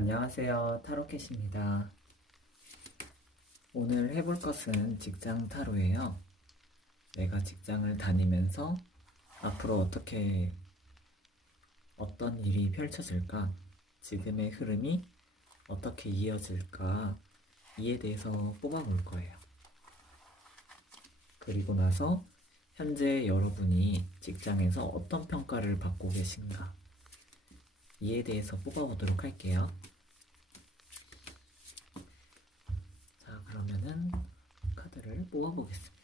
안녕하세요. 타로캣입니다. 오늘 해볼 것은 직장 타로예요. 내가 직장을 다니면서 앞으로 어떤 일이 펼쳐질까? 지금의 흐름이 어떻게 이어질까? 이에 대해서 뽑아볼 거예요. 그리고 나서 현재 여러분이 직장에서 어떤 평가를 받고 계신가? 이에 대해서 뽑아보도록 할게요. 자, 그러면은 카드를 뽑아보겠습니다.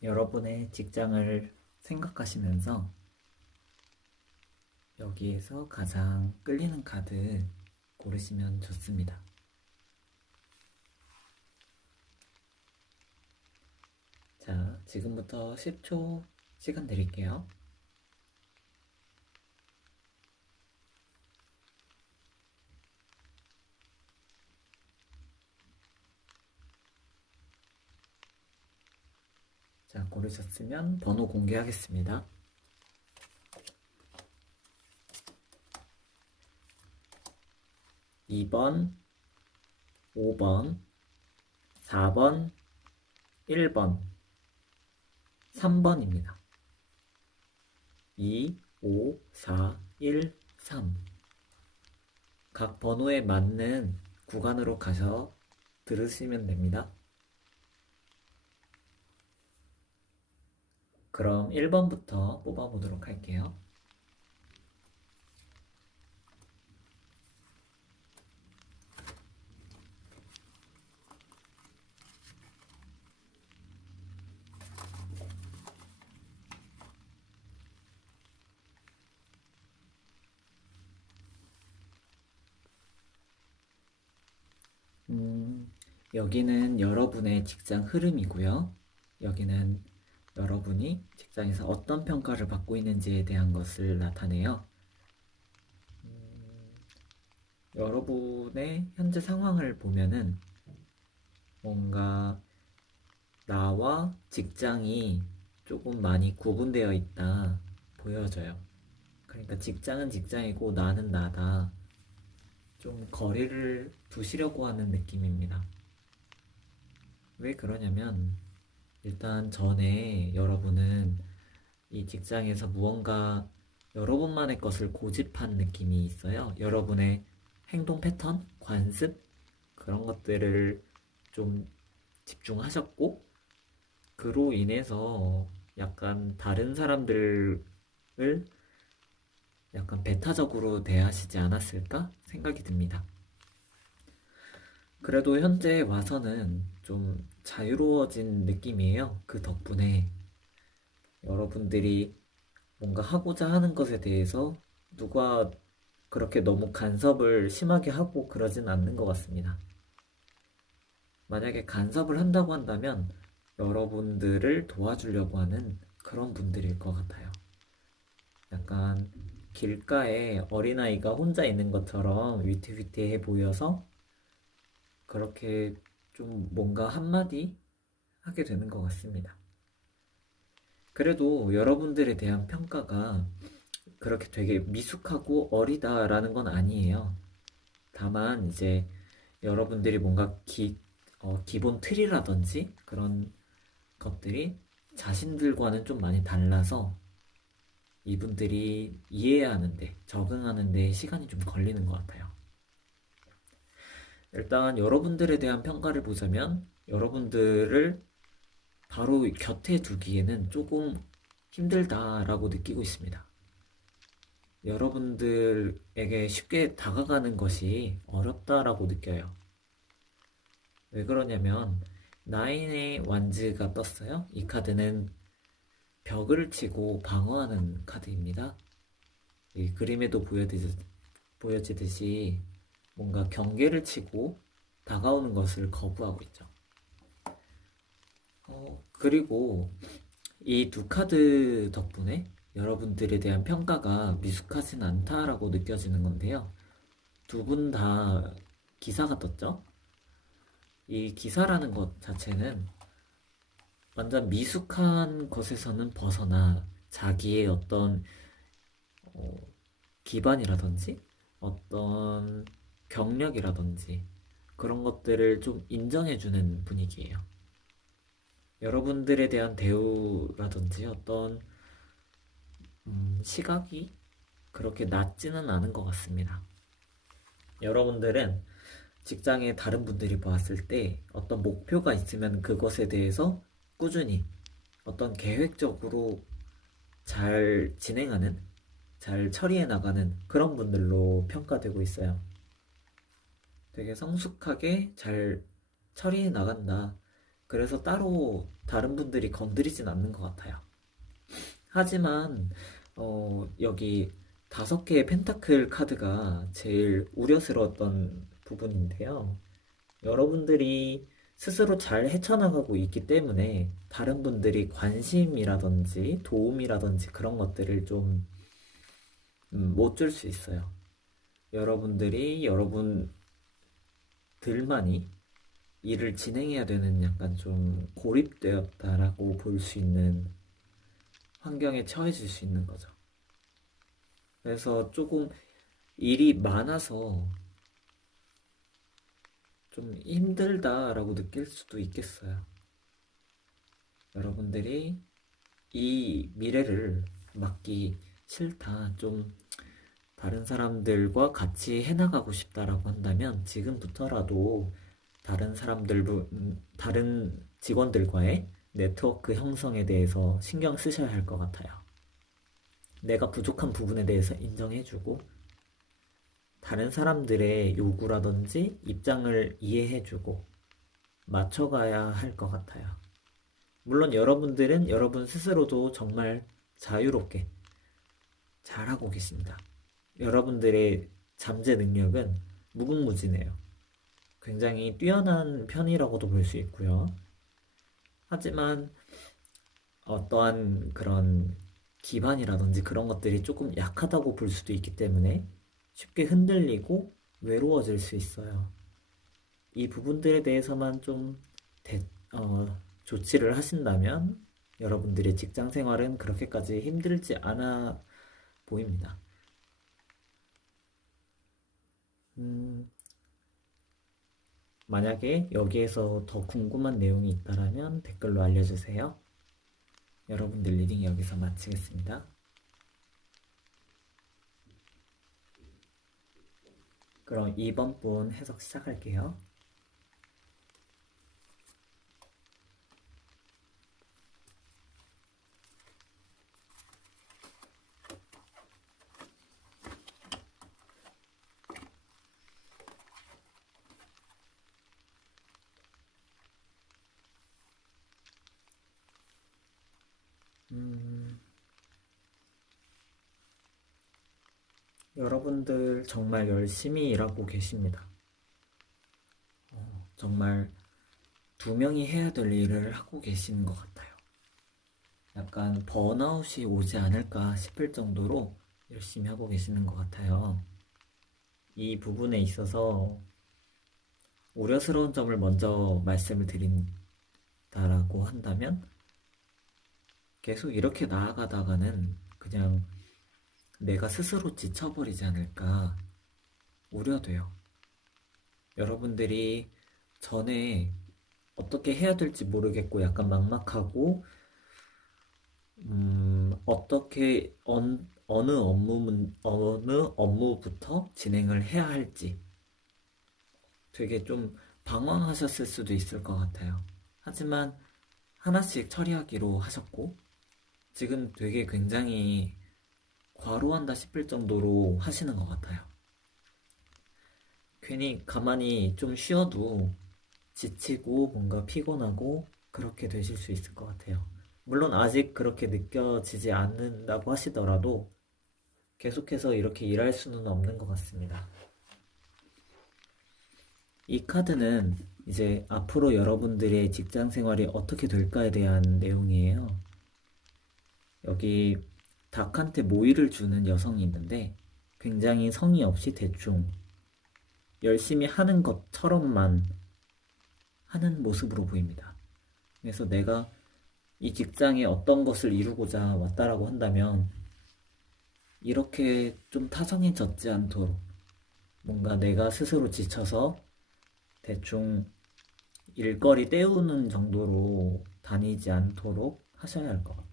여러분의 직장을 생각하시면서 여기에서 가장 끌리는 카드 고르시면 좋습니다. 자, 지금부터 10초 시간 드릴게요. 자, 고르셨으면 번호 공개하겠습니다. 2번, 5번, 4번, 1번, 3번입니다. 2, 5, 4, 1, 3. 각 번호에 맞는 구간으로 가서 들으시면 됩니다. 그럼 1번부터 뽑아보도록 할게요. 여기는 여러분의 직장 흐름이고요. 여기는 여러분이 직장에서 어떤 평가를 받고 있는지에 대한 것을 나타내요. 여러분의 현재 상황을 보면은 뭔가 나와 직장이 조금 많이 구분되어 있다 보여져요. 그러니까 직장은 직장이고 나는 나다. 좀 거리를 두시려고 하는 느낌입니다. 왜 그러냐면 일단 전에 여러분은 이 직장에서 무언가 여러분만의 것을 고집한 느낌이 있어요. 여러분의 행동 패턴, 관습 그런 것들을 좀 집중하셨고 그로 인해서 약간 다른 사람들을 약간 배타적으로 대하시지 않았을까 생각이 듭니다. 그래도 현재 와서는 좀 자유로워진 느낌이에요. 그 덕분에 여러분들이 뭔가 하고자 하는 것에 대해서 누가 그렇게 너무 간섭을 심하게 하고 그러진 않는 것 같습니다. 만약에 간섭을 한다고 한다면 여러분들을 도와주려고 하는 그런 분들일 것 같아요. 약간 길가에 어린아이가 혼자 있는 것처럼 위태위태해 보여서 그렇게 좀 뭔가 한마디 하게 되는 것 같습니다. 그래도 여러분들에 대한 평가가 그렇게 되게 미숙하고 어리다라는 건 아니에요. 다만 이제 여러분들이 뭔가 기본 틀이라든지 그런 것들이 자신들과는 좀 많이 달라서 이분들이 이해하는데, 적응하는데 시간이 좀 걸리는 것 같아요. 일단 여러분들에 대한 평가를 보자면 여러분들을 바로 곁에 두기에는 조금 힘들다라고 느끼고 있습니다. 여러분들에게 쉽게 다가가는 것이 어렵다라고 느껴요. 왜 그러냐면 나인의 완즈가 떴어요. 이 카드는 벽을 치고 방어하는 카드입니다. 이 그림에도 보여지듯이 뭔가 경계를 치고 다가오는 것을 거부하고 있죠. 그리고 이 두 카드 덕분에 여러분들에 대한 평가가 미숙하진 않다라고 느껴지는 건데요. 두 분 다 기사가 떴죠? 이 기사라는 것 자체는 완전 미숙한 것에서는 벗어나 자기의 어떤 어, 기반이라든지 어떤 경력이라든지 그런 것들을 좀 인정해주는 분위기예요. 여러분들에 대한 대우라든지 어떤 시각이 그렇게 낮지는 않은 것 같습니다. 여러분들은 직장의 다른 분들이 보았을 때 어떤 목표가 있으면 그것에 대해서 꾸준히 어떤 계획적으로 잘 진행하는, 잘 처리해 나가는 그런 분들로 평가되고 있어요. 되게 성숙하게 잘 처리해 나간다. 그래서 따로 다른 분들이 건드리진 않는 것 같아요. 하지만 여기 5개의 펜타클 카드가 제일 우려스러웠던 부분인데요. 여러분들이 스스로 잘 헤쳐나가고 있기 때문에 다른 분들이 관심이라든지 도움이라든지 그런 것들을 좀 못 줄 수 있어요. 여러분들이 여러분들만이 일을 진행해야 되는 약간 좀 고립되었다라고 볼 수 있는 환경에 처해질 수 있는 거죠. 그래서 조금 일이 많아서 좀 힘들다라고 느낄 수도 있겠어요. 여러분들이 이 미래를 맡기 싫다, 좀 다른 사람들과 같이 해나가고 싶다라고 한다면 지금부터라도 다른 직원들과의 네트워크 형성에 대해서 신경 쓰셔야 할 것 같아요. 내가 부족한 부분에 대해서 인정해주고 다른 사람들의 요구라든지 입장을 이해해주고 맞춰가야 할 것 같아요. 물론 여러분들은 여러분 스스로도 정말 자유롭게 잘하고 계십니다. 여러분들의 잠재 능력은 무궁무진해요. 굉장히 뛰어난 편이라고도 볼 수 있고요. 하지만 어떠한 그런 기반이라든지 그런 것들이 조금 약하다고 볼 수도 있기 때문에 쉽게 흔들리고 외로워질 수 있어요. 이 부분들에 대해서만 좀 조치를 하신다면 여러분들의 직장 생활은 그렇게까지 힘들지 않아 보입니다. 음, 만약에 여기에서 더 궁금한 내용이 있다면 댓글로 알려주세요. 여러분들 리딩 여기서 마치겠습니다. 그럼 2번 분 해석 시작할게요. 여러분들 정말 열심히 일하고 계십니다. 정말 두 명이 해야 될 일을 하고 계시는 것 같아요. 약간 번아웃이 오지 않을까 싶을 정도로 열심히 하고 계시는 것 같아요. 이 부분에 있어서 우려스러운 점을 먼저 말씀을 드린다라고 한다면 계속 이렇게 나아가다가는 그냥 내가 스스로 지쳐버리지 않을까 우려돼요. 여러분들이 전에 어떻게 해야 될지 모르겠고 약간 막막하고 어떻게 어느 업무부터 진행을 해야 할지 되게 좀 방황하셨을 수도 있을 것 같아요. 하지만 하나씩 처리하기로 하셨고 지금 되게 굉장히 과로한다 싶을 정도로 하시는 것 같아요. 괜히 가만히 좀 쉬어도 지치고 뭔가 피곤하고 그렇게 되실 수 있을 것 같아요. 물론 아직 그렇게 느껴지지 않는다고 하시더라도 계속해서 이렇게 일할 수는 없는 것 같습니다. 이 카드는 이제 앞으로 여러분들의 직장 생활이 어떻게 될까에 대한 내용이에요. 여기 닭한테 모이를 주는 여성이 있는데 굉장히 성의 없이 대충 열심히 하는 것처럼만 하는 모습으로 보입니다. 그래서 내가 이 직장에 어떤 것을 이루고자 왔다라고 한다면 이렇게 좀 타성해졌지 않도록 뭔가 내가 스스로 지쳐서 대충 일거리 때우는 정도로 다니지 않도록 하셔야 할 것 같아요.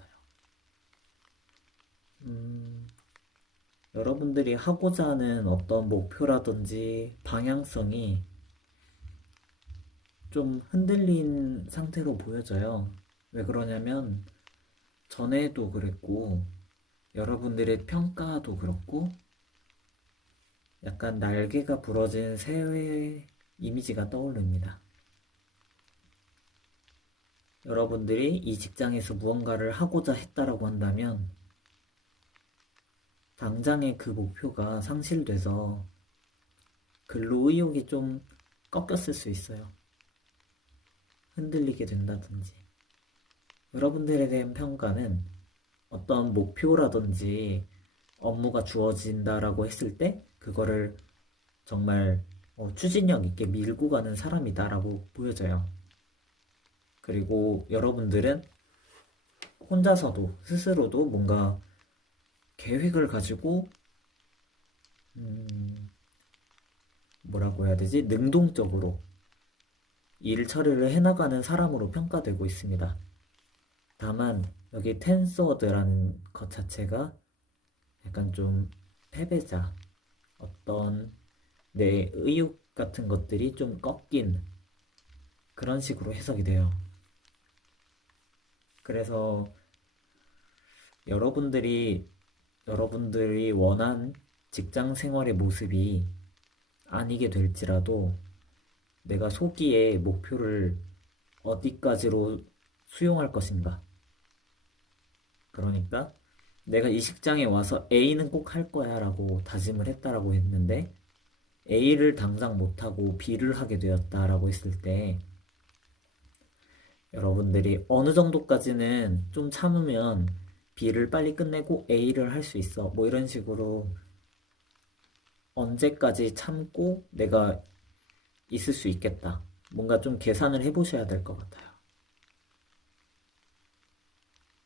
여러분들이 하고자 하는 어떤 목표라든지 방향성이 좀 흔들린 상태로 보여져요. 왜 그러냐면 전에도 그랬고 여러분들의 평가도 그렇고 약간 날개가 부러진 새의 이미지가 떠오릅니다. 여러분들이 이 직장에서 무언가를 하고자 했다라고 한다면 당장의 그 목표가 상실돼서 근로 의욕이 좀 꺾였을 수 있어요. 흔들리게 된다든지. 여러분들에 대한 평가는 어떤 목표라든지 업무가 주어진다라고 했을 때 그거를 정말 추진력 있게 밀고 가는 사람이다라고 보여져요. 그리고 여러분들은 혼자서도 스스로도 뭔가 계획을 가지고 뭐라고 해야 되지? 능동적으로 일 처리를 해나가는 사람으로 평가되고 있습니다. 다만 여기 텐서드라는 것 자체가 약간 좀 패배자, 어떤 내 의욕 같은 것들이 좀 꺾인 그런 식으로 해석이 돼요. 그래서 여러분들이 원한 직장 생활의 모습이 아니게 될지라도 내가 소기에 목표를 어디까지로 수용할 것인가. 그러니까 내가 이 직장에 와서 A는 꼭 할 거야 라고 다짐을 했다라고 했는데 A를 당장 못하고 B를 하게 되었다라고 했을 때 여러분들이 어느 정도까지는 좀 참으면 B를 빨리 끝내고 A를 할 수 있어. 뭐 이런 식으로 언제까지 참고 내가 있을 수 있겠다. 뭔가 좀 계산을 해보셔야 될 것 같아요.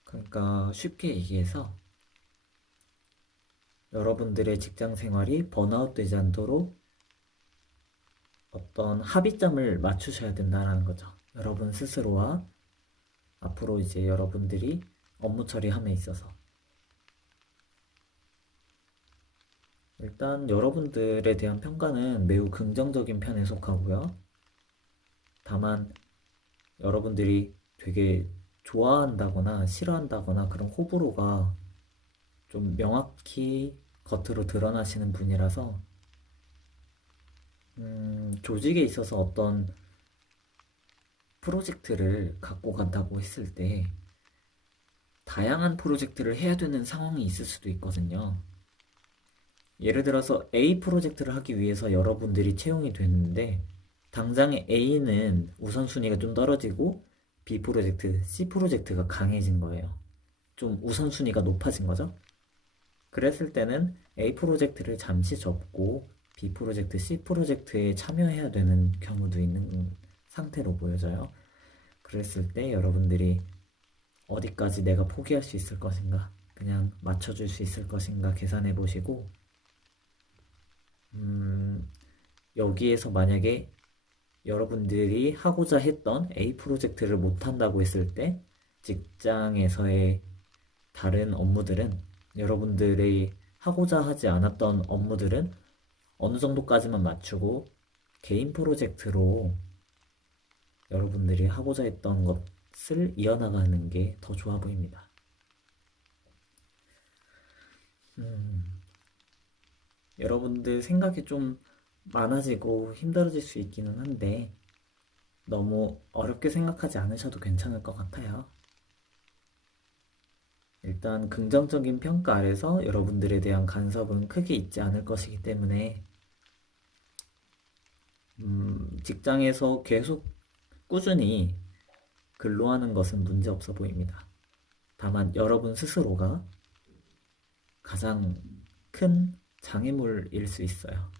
그러니까 쉽게 얘기해서 여러분들의 직장 생활이 번아웃 되지 않도록 어떤 합의점을 맞추셔야 된다는 거죠. 여러분 스스로와 앞으로 이제 여러분들이 업무 처리함에 있어서 일단 여러분들에 대한 평가는 매우 긍정적인 편에 속하고요. 다만 여러분들이 되게 좋아한다거나 싫어한다거나 그런 호불호가 좀 명확히 겉으로 드러나시는 분이라서 조직에 있어서 어떤 프로젝트를 갖고 간다고 했을 때 다양한 프로젝트를 해야 되는 상황이 있을 수도 있거든요. 예를 들어서 A 프로젝트를 하기 위해서 여러분들이 채용이 됐는데 당장에 A는 우선순위가 좀 떨어지고 B 프로젝트, C 프로젝트가 강해진 거예요. 좀 우선순위가 높아진 거죠. 그랬을 때는 A 프로젝트를 잠시 접고 B 프로젝트, C 프로젝트에 참여해야 되는 경우도 있는 상태로 보여져요. 그랬을 때 여러분들이 어디까지 내가 포기할 수 있을 것인가, 그냥 맞춰줄 수 있을 것인가 계산해 보시고, 여기에서 만약에 여러분들이 하고자 했던 A 프로젝트를 못한다고 했을 때 직장에서의 다른 업무들은 여러분들이 하고자 하지 않았던 업무들은 어느 정도까지만 맞추고 개인 프로젝트로 여러분들이 하고자 했던 것을 이어나가는 게 더 좋아 보입니다. 여러분들 생각이 좀 많아지고 힘들어질 수 있기는 한데 너무 어렵게 생각하지 않으셔도 괜찮을 것 같아요. 일단 긍정적인 평가 아래서 여러분들에 대한 간섭은 크게 있지 않을 것이기 때문에 직장에서 계속 꾸준히 근로하는 것은 문제 없어 보입니다. 다만 여러분 스스로가 가장 큰 장애물일 수 있어요.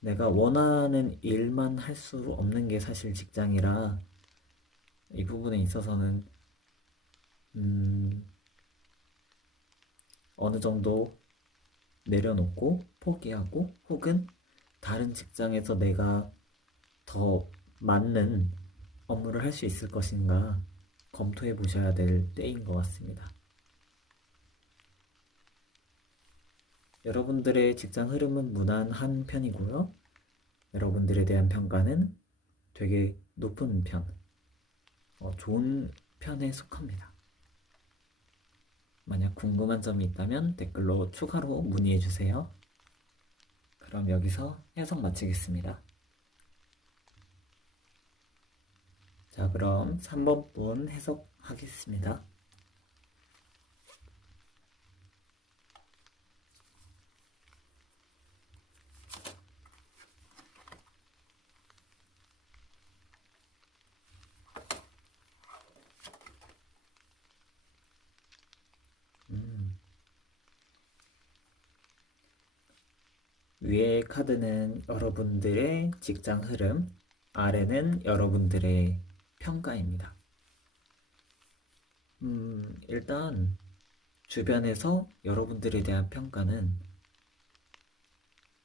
내가 원하는 일만 할 수 없는 게 사실 직장이라 이 부분에 있어서는 어느 정도 내려놓고 포기하고 혹은 다른 직장에서 내가 더 맞는 업무를 할 수 있을 것인가 검토해 보셔야 될 때인 것 같습니다. 여러분들의 직장 흐름은 무난한 편이고요. 여러분들에 대한 평가는 되게 높은 편, 좋은 편에 속합니다. 만약 궁금한 점이 있다면 댓글로 추가로 문의해 주세요. 그럼 여기서 해석 마치겠습니다. 자, 그럼 3번 분 해석하겠습니다. 위의 카드는 여러분들의 직장 흐름, 아래는 여러분들의 평가입니다. 일단 주변에서 여러분들에 대한 평가는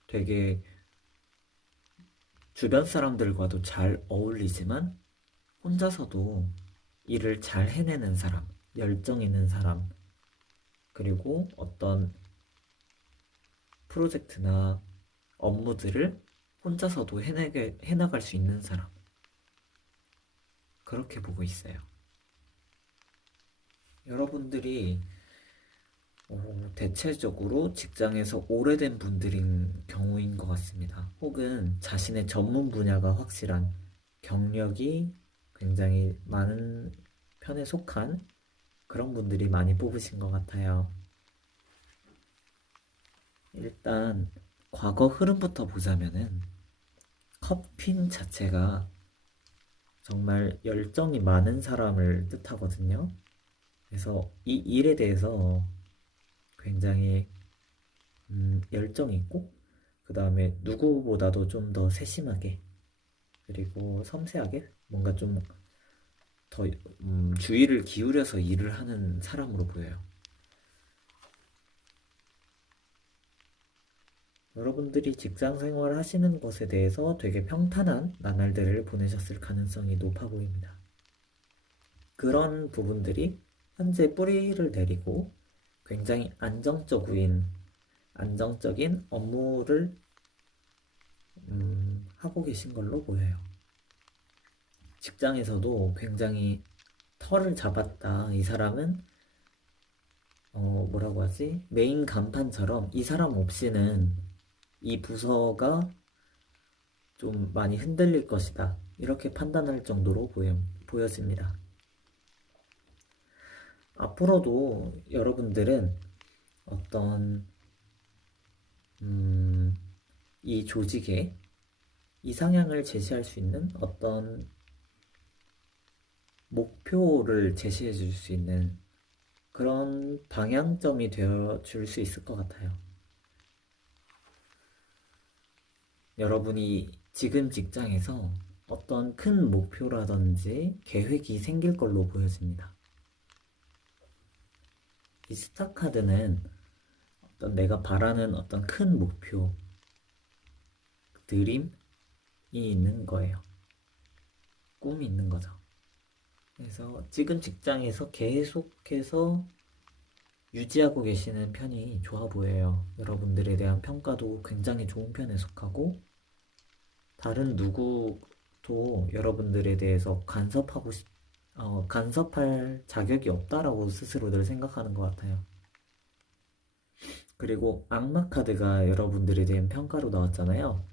되게 주변 사람들과도 잘 어울리지만 혼자서도 일을 잘 해내는 사람, 열정 있는 사람, 그리고 어떤 프로젝트나 업무들을 혼자서도 해나갈 수 있는 사람. 그렇게 보고 있어요. 여러분들이 대체적으로 직장에서 오래된 분들인 경우인 것 같습니다. 혹은 자신의 전문 분야가 확실한 경력이 굉장히 많은 편에 속한 그런 분들이 많이 뽑으신 것 같아요. 일단 과거 흐름부터 보자면은 컵핀 자체가 정말 열정이 많은 사람을 뜻하거든요. 그래서 이 일에 대해서 굉장히 열정이 있고 그 다음에 누구보다도 좀 더 세심하게 그리고 섬세하게 뭔가 좀 더 주의를 기울여서 일을 하는 사람으로 보여요. 여러분들이 직장 생활 하시는 것에 대해서 되게 평탄한 나날들을 보내셨을 가능성이 높아 보입니다. 그런 부분들이 현재 뿌리를 내리고 굉장히 안정적인 안정적인 업무를 하고 계신 걸로 보여요. 직장에서도 굉장히 털을 잡았다. 이 사람은 뭐라고 하지? 메인 간판처럼 이 사람 없이는 이 부서가 좀 많이 흔들릴 것이다. 이렇게 판단할 정도로 보여집니다. 앞으로도 여러분들은 어떤 이 조직의 이상향을 제시할 수 있는 어떤 목표를 제시해 줄 수 있는 그런 방향점이 되어 줄 수 있을 것 같아요. 여러분이 지금 직장에서 어떤 큰 목표라든지 계획이 생길 걸로 보여집니다. 이 스타카드는 어떤 내가 바라는 어떤 큰 목표, 드림이 있는 거예요. 꿈이 있는 거죠. 그래서 지금 직장에서 계속해서 유지하고 계시는 편이 좋아 보여요. 여러분들에 대한 평가도 굉장히 좋은 편에 속하고 다른 누구도 여러분들에 대해서 간섭할 자격이 없다라고 스스로들 생각하는 것 같아요. 그리고 악마 카드가 여러분들에 대한 평가로 나왔잖아요.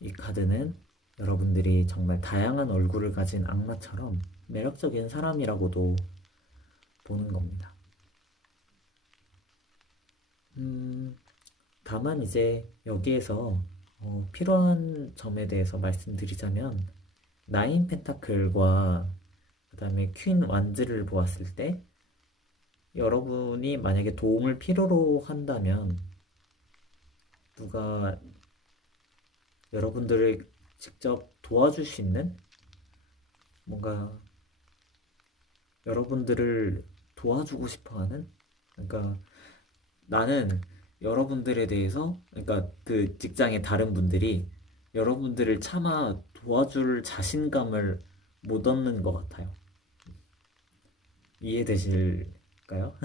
이 카드는 여러분들이 정말 다양한 얼굴을 가진 악마처럼 매력적인 사람이라고도 보는 겁니다. 다만 이제 여기에서 필요한 점에 대해서 말씀드리자면 나인 펜타클과 그 다음에 퀸 완즈를 보았을 때 여러분이 만약에 도움을 필요로 한다면 누가 여러분들을 직접 도와줄 수 있는 뭔가 여러분들을 도와주고 싶어하는 그러니까 나는 여러분들에 대해서 그러니까 그 직장의 다른 분들이 여러분들을 차마 도와줄 자신감을 못 얻는 것 같아요. 이해되실까요?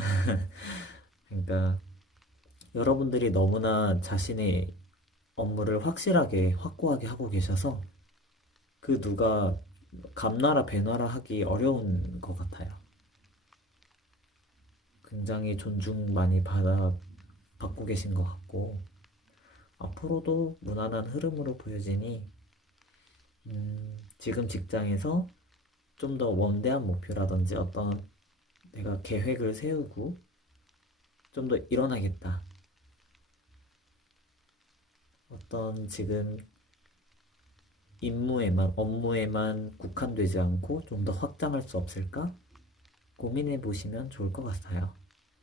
그러니까 여러분들이 너무나 자신의 업무를 확실하게 확고하게 하고 계셔서 그 누가 감나라 배나라 하기 어려운 것 같아요. 굉장히 존중 많이 받고 계신 것 같고 앞으로도 무난한 흐름으로 보여지니 지금 직장에서 좀 더 원대한 목표라든지 어떤 내가 계획을 세우고 좀 더 일어나겠다. 어떤 지금 업무에만 국한되지 않고 좀 더 확장할 수 없을까? 고민해 보시면 좋을 것 같아요.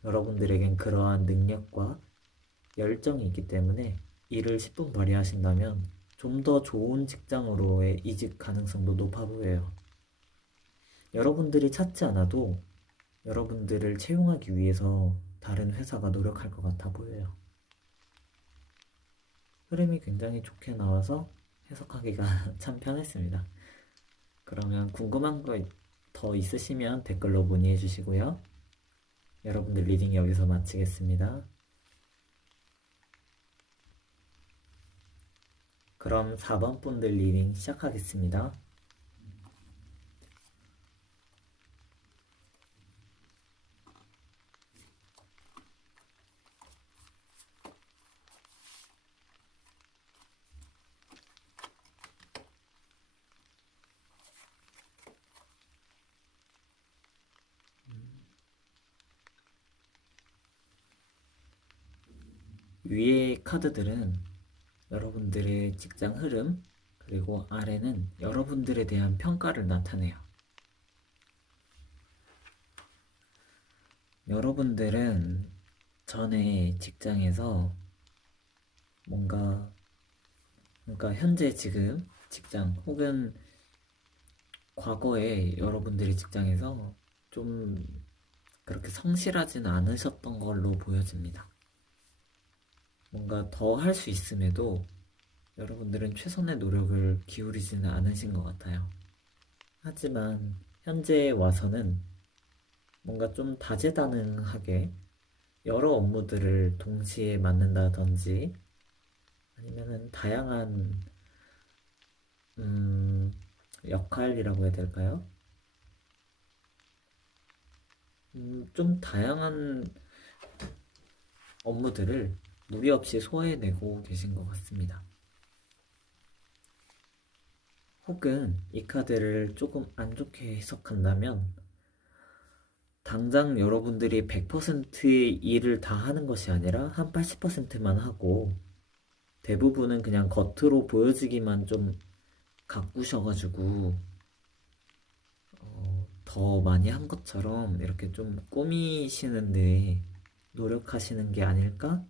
여러분들에겐 그러한 능력과 열정이 있기 때문에 이를 10분 발휘하신다면 좀 더 좋은 직장으로의 이직 가능성도 높아 보여요. 여러분들이 찾지 않아도 여러분들을 채용하기 위해서 다른 회사가 노력할 것 같아 보여요. 흐름이 굉장히 좋게 나와서 해석하기가 참 편했습니다. 그러면 궁금한 거 더 있으시면 댓글로 문의해 주시고요. 여러분들 리딩 여기서 마치겠습니다. 그럼 4번 분들 리딩 시작하겠습니다. 위의 카드들은 여러분들의 직장 흐름, 그리고 아래는 여러분들에 대한 평가를 나타내요. 여러분들은 전에 직장에서 그러니까 현재 지금 직장 혹은 과거에 여러분들이 직장에서 좀 그렇게 성실하지는 않으셨던 걸로 보여집니다. 뭔가 더 할 수 있음에도 여러분들은 최선의 노력을 기울이지는 않으신 것 같아요. 하지만 현재에 와서는 뭔가 좀 다재다능하게 여러 업무들을 동시에 맡는다든지 아니면은 다양한 음, 역할이라고 해야 될까요? 좀 다양한 업무들을 무리 없이 소화해내고 계신 것 같습니다. 혹은 이 카드를 조금 안 좋게 해석한다면 당장 여러분들이 100%의 일을 다 하는 것이 아니라 한 80%만 하고 대부분은 그냥 겉으로 보여지기만 좀 가꾸셔가지고 더 많이 한 것처럼 이렇게 좀 꾸미시는데 노력하시는 게 아닐까?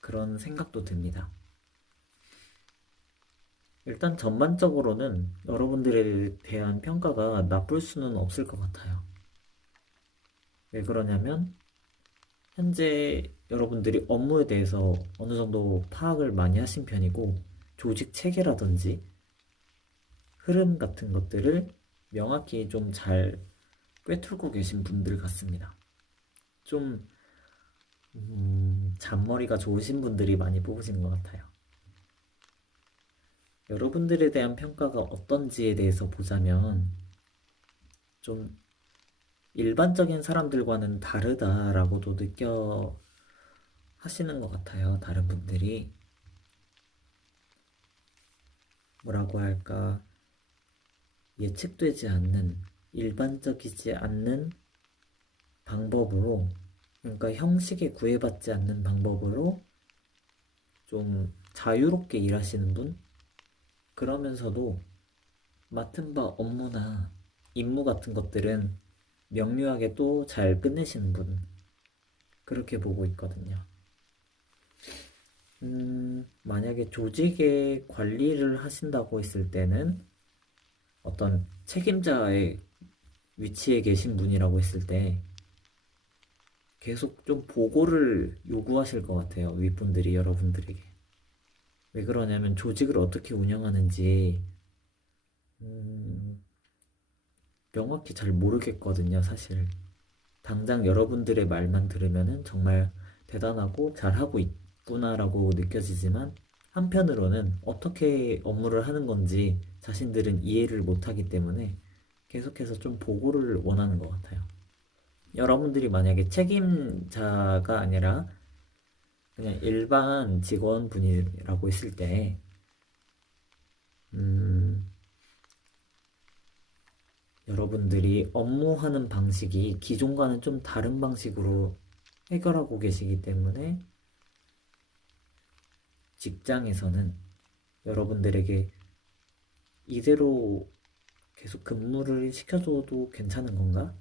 그런 생각도 듭니다. 일단 전반적으로는 여러분들에 대한 평가가 나쁠 수는 없을 것 같아요. 왜 그러냐면 현재 여러분들이 업무에 대해서 어느 정도 파악을 많이 하신 편이고 조직 체계라든지 흐름 같은 것들을 명확히 좀 잘 꿰뚫고 계신 분들 같습니다. 좀 잔머리가 좋으신 분들이 많이 뽑으신 것 같아요. 여러분들에 대한 평가가 어떤지에 대해서 보자면 좀 일반적인 사람들과는 다르다라고도 느껴 하시는 것 같아요. 다른 분들이 뭐라고 할까 예측되지 않는 일반적이지 않는 방법으로 그러니까 형식에 구애받지 않는 방법으로 좀 자유롭게 일하시는 분 그러면서도 맡은 바 업무나 임무 같은 것들은 명료하게 또 잘 끝내시는 분 그렇게 보고 있거든요. 만약에 조직의 관리를 하신다고 했을 때는 어떤 책임자의 위치에 계신 분이라고 했을 때 계속 좀 보고를 요구하실 것 같아요. 윗분들이 여러분들에게. 왜 그러냐면 조직을 어떻게 운영하는지 음, 명확히 잘 모르겠거든요, 사실. 당장 여러분들의 말만 들으면은 정말 대단하고 잘하고 있구나라고 느껴지지만 한편으로는 어떻게 업무를 하는 건지 자신들은 이해를 못하기 때문에 계속해서 좀 보고를 원하는 것 같아요. 여러분들이 만약에 책임자가 아니라 그냥 일반 직원분이라고 했을 때, 음, 여러분들이 업무하는 방식이 기존과는 좀 다른 방식으로 해결하고 계시기 때문에 직장에서는 여러분들에게 이대로 계속 근무를 시켜줘도 괜찮은 건가?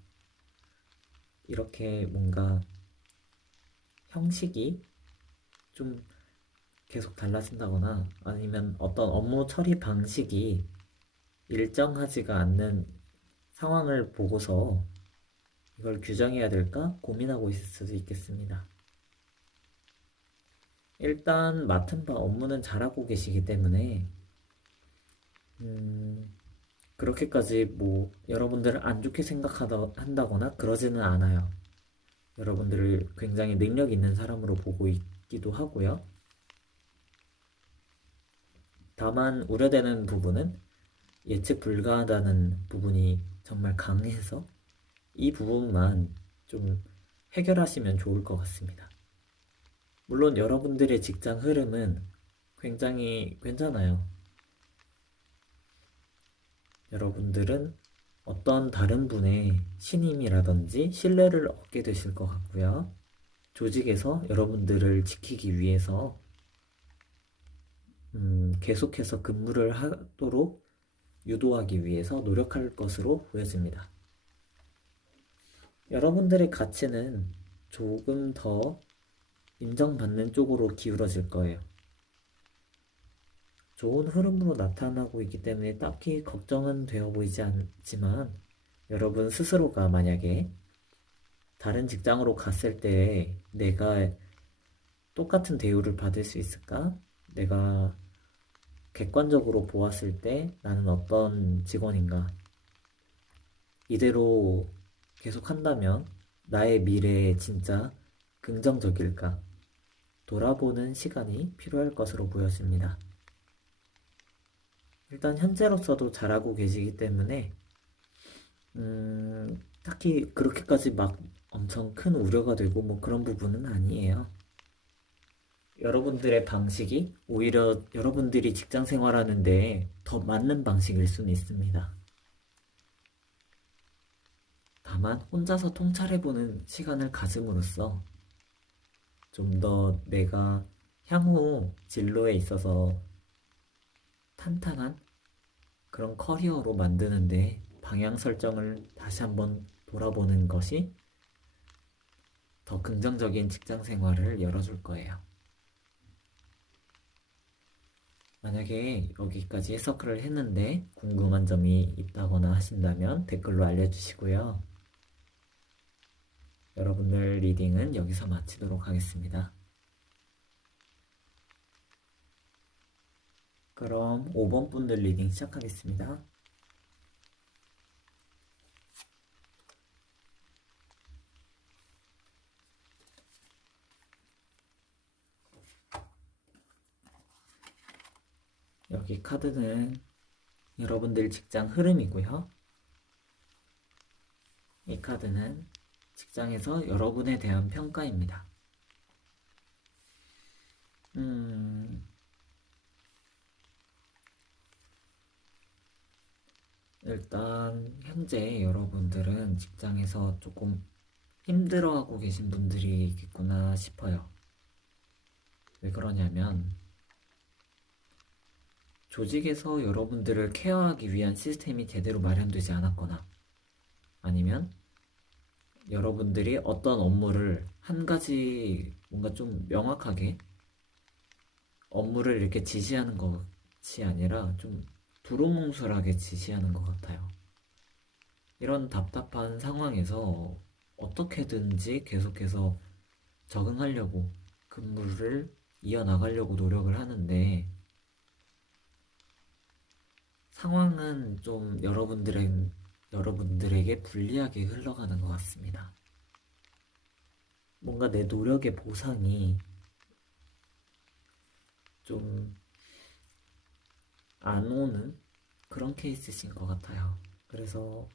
이렇게 뭔가 형식이 좀 계속 달라진다거나 아니면 어떤 업무 처리 방식이 일정하지가 않는 상황을 보고서 이걸 규정해야 될까 고민하고 있을 수도 있겠습니다. 일단 맡은 바 업무는 잘하고 계시기 때문에 그렇게까지 뭐 여러분들을 안 좋게 생각한다거나 그러지는 않아요. 여러분들을 굉장히 능력 있는 사람으로 보고 있기도 하고요. 다만 우려되는 부분은 예측 불가하다는 부분이 정말 강해서 이 부분만 좀 해결하시면 좋을 것 같습니다. 물론 여러분들의 직장 흐름은 굉장히 괜찮아요. 여러분들은 어떤 다른 분의 신임이라든지 신뢰를 얻게 되실 것 같고요. 조직에서 여러분들을 지키기 위해서 계속해서 근무를 하도록 유도하기 위해서 노력할 것으로 보여집니다. 여러분들의 가치는 조금 더 인정받는 쪽으로 기울어질 거예요. 좋은 흐름으로 나타나고 있기 때문에 딱히 걱정은 되어 보이지 않지만 여러분 스스로가 만약에 다른 직장으로 갔을 때 내가 똑같은 대우를 받을 수 있을까? 내가 객관적으로 보았을 때 나는 어떤 직원인가? 이대로 계속 한다면 나의 미래에 진짜 긍정적일까 돌아보는 시간이 필요할 것으로 보여집니다. 일단 현재로서도 잘하고 계시기 때문에 딱히 그렇게까지 막 엄청 큰 우려가 되고 뭐 그런 부분은 아니에요. 여러분들의 방식이 오히려 여러분들이 직장 생활하는데 더 맞는 방식일 수는 있습니다. 다만 혼자서 통찰해보는 시간을 가짐으로써 좀 더 내가 향후 진로에 있어서 탄탄한 그런 커리어로 만드는데 방향 설정을 다시 한번 돌아보는 것이 더 긍정적인 직장 생활을 열어줄 거예요. 만약에 여기까지 해석을 했는데 궁금한 점이 있다거나 하신다면 댓글로 알려주시고요. 여러분들 리딩은 여기서 마치도록 하겠습니다. 그럼 5번 분들 리딩 시작하겠습니다. 여기 카드는 여러분들 직장 흐름이고요. 이 카드는 직장에서 여러분에 대한 평가입니다. 일단 현재 여러분들은 직장에서 조금 힘들어하고 계신 분들이 있겠구나 싶어요. 왜 그러냐면 조직에서 여러분들을 케어하기 위한 시스템이 제대로 마련되지 않았거나 아니면 여러분들이 어떤 업무를 한 가지 뭔가 좀 명확하게 업무를 이렇게 지시하는 것이 아니라 좀 두루뭉술하게 지시하는 것 같아요. 이런 답답한 상황에서 어떻게든지 계속해서 적응하려고 근무를 이어나가려고 노력을 하는데 상황은 좀 여러분들에게 불리하게 흘러가는 것 같습니다. 뭔가 내 노력의 보상이 좀 안 오는 그런 케이스신 것 같아요. 그래서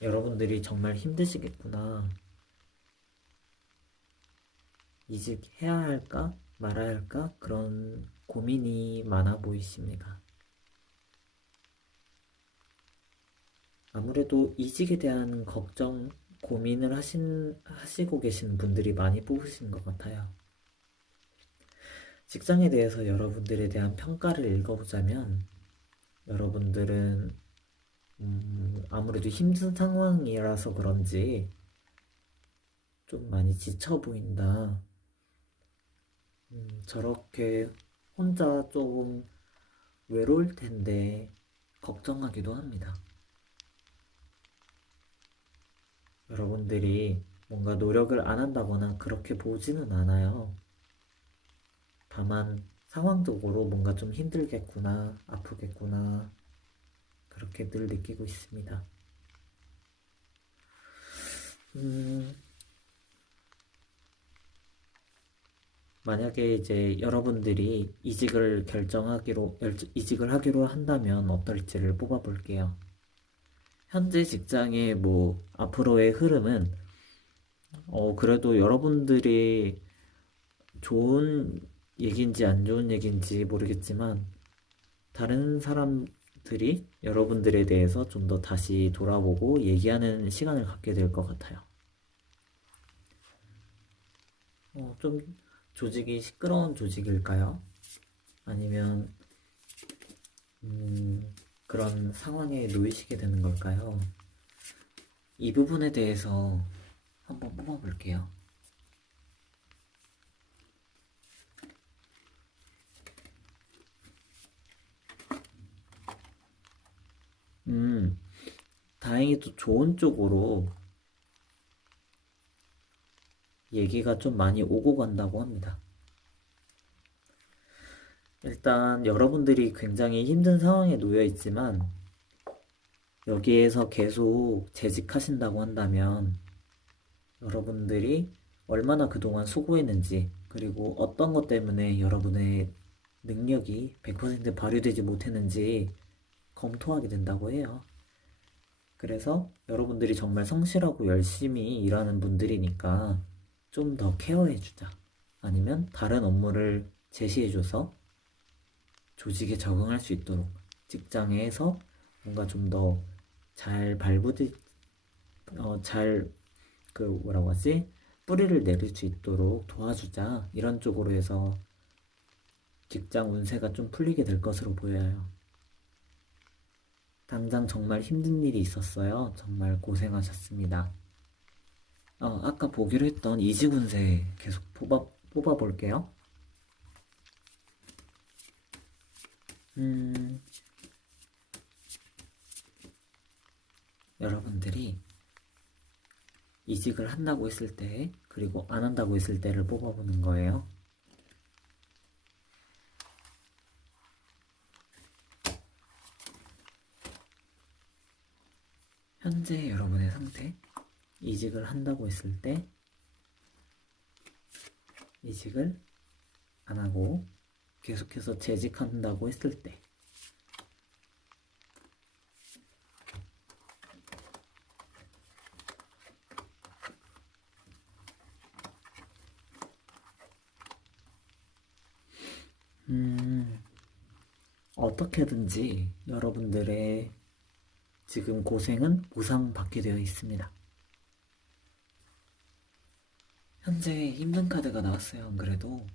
여러분들이 정말 힘드시겠구나. 이직해야 할까 말아야 할까 그런 고민이 많아 보이십니다. 아무래도 이직에 대한 걱정, 고민을 하시고 계신 분들이 많이 뽑으신 것 같아요. 직장에 대해서 여러분들에 대한 평가를 읽어보자면 여러분들은 아무래도 힘든 상황이라서 그런지 좀 많이 지쳐 보인다. 저렇게 혼자 조금 외로울 텐데 걱정하기도 합니다. 여러분들이 뭔가 노력을 안 한다거나 그렇게 보지는 않아요. 다만 상황적으로 뭔가 좀 힘들겠구나, 아프겠구나, 그렇게 늘 느끼고 있습니다. 만약에 이제 여러분들이 이직을 하기로 한다면 어떨지를 뽑아볼게요. 현재 직장의 뭐 앞으로의 흐름은 그래도 여러분들이 좋은 얘기인지 안 좋은 얘기인지 모르겠지만 다른 사람들이 여러분들에 대해서 좀 더 다시 돌아보고 얘기하는 시간을 갖게 될 것 같아요. 좀 조직이 시끄러운 조직일까요? 아니면 그런 상황에 놓이시게 되는 걸까요? 이 부분에 대해서 한번 뽑아볼게요. 다행히도 좋은 쪽으로 얘기가 좀 많이 오고 간다고 합니다. 일단 여러분들이 굉장히 힘든 상황에 놓여 있지만 여기에서 계속 재직하신다고 한다면 여러분들이 얼마나 그동안 수고했는지, 그리고 어떤 것 때문에 여러분의 능력이 100% 발휘되지 못했는지 검토하게 된다고 해요. 그래서 여러분들이 정말 성실하고 열심히 일하는 분들이니까 좀 더 케어해주자. 아니면 다른 업무를 제시해줘서 조직에 적응할 수 있도록 직장에서 뭔가 좀 더 잘 뭐라고 하지? 뿌리를 내릴 수 있도록 도와주자. 이런 쪽으로 해서 직장 운세가 좀 풀리게 될 것으로 보여요. 당장 정말 힘든 일이 있었어요. 정말 고생하셨습니다. 아까 보기로 했던 이직 운세 계속 뽑아볼게요. 여러분들이 이직을 한다고 했을 때, 그리고 안 한다고 했을 때를 뽑아보는 거예요. 현재 여러분의 상태, 이직을 한다고 했을 때, 이직을 안 하고 계속해서 재직한다고 했을 때, 어떻게든지 여러분들의 지금 고생은 보상받게 되어 있습니다. 현재 힘든 카드가 나왔어요. 안 그래도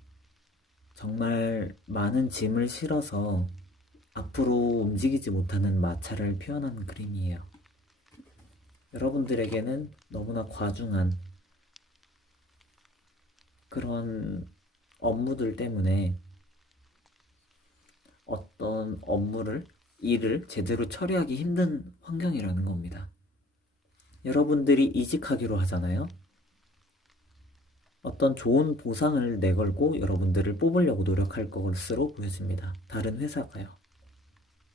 정말 많은 짐을 실어서 앞으로 움직이지 못하는 마찰을 표현하는 그림이에요. 여러분들에게는 너무나 과중한 그런 업무들 때문에 어떤 일을 제대로 처리하기 힘든 환경이라는 겁니다. 여러분들이 이직하기로 하잖아요. 어떤 좋은 보상을 내걸고 여러분들을 뽑으려고 노력할 것으로 보여집니다. 다른 회사가요.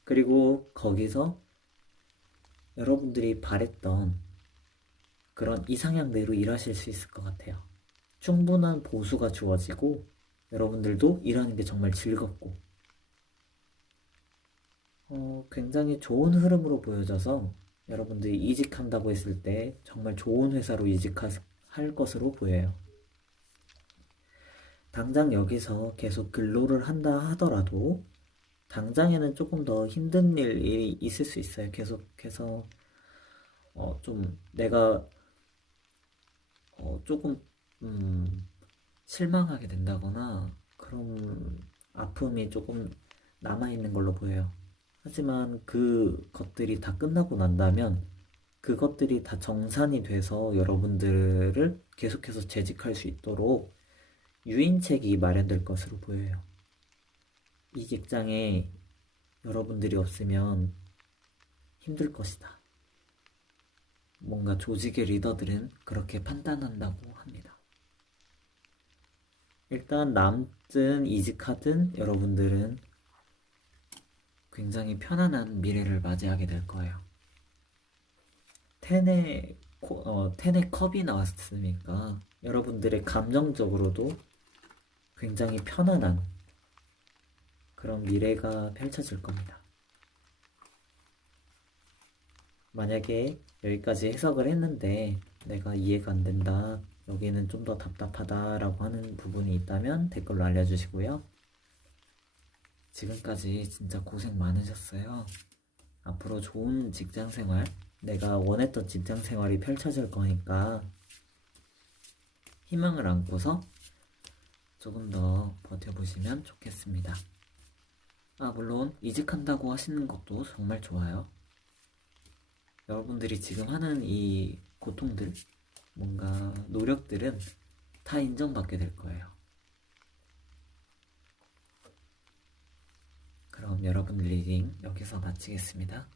그리고 거기서 여러분들이 바랬던 그런 이상향대로 일하실 수 있을 것 같아요. 충분한 보수가 주어지고 여러분들도 일하는 게 정말 즐겁고 굉장히 좋은 흐름으로 보여져서 여러분들이 이직한다고 했을 때 정말 좋은 회사로 이직할 것으로 보여요. 당장 여기서 계속 근로를 한다 하더라도 당장에는 조금 더 힘든 일이 있을 수 있어요. 계속해서 좀 내가 조금 실망하게 된다거나 그런 아픔이 조금 남아있는 걸로 보여요. 하지만 그것들이 다 끝나고 난다면 그것들이 다 정산이 돼서 여러분들을 계속해서 재직할 수 있도록 유인책이 마련될 것으로 보여요. 이 직장에 여러분들이 없으면 힘들 것이다. 뭔가 조직의 리더들은 그렇게 판단한다고 합니다. 일단 남든 이직하든 여러분들은 굉장히 편안한 미래를 맞이하게 될 거예요. 텐의 컵이 나왔으니까 여러분들의 감정적으로도 굉장히 편안한 그런 미래가 펼쳐질 겁니다. 만약에 여기까지 해석을 했는데 내가 이해가 안 된다, 여기는 좀 더 답답하다라고 하는 부분이 있다면 댓글로 알려주시고요. 지금까지 진짜 고생 많으셨어요. 앞으로 좋은 직장 생활, 내가 원했던 직장 생활이 펼쳐질 거니까 희망을 안고서 조금 더 버텨보시면 좋겠습니다. 물론 이직한다고 하시는 것도 정말 좋아요. 여러분들이 지금 하는 이 고통들, 뭔가 노력들은 다 인정받게 될 거예요. 그럼 여러분 리딩 여기서 마치겠습니다.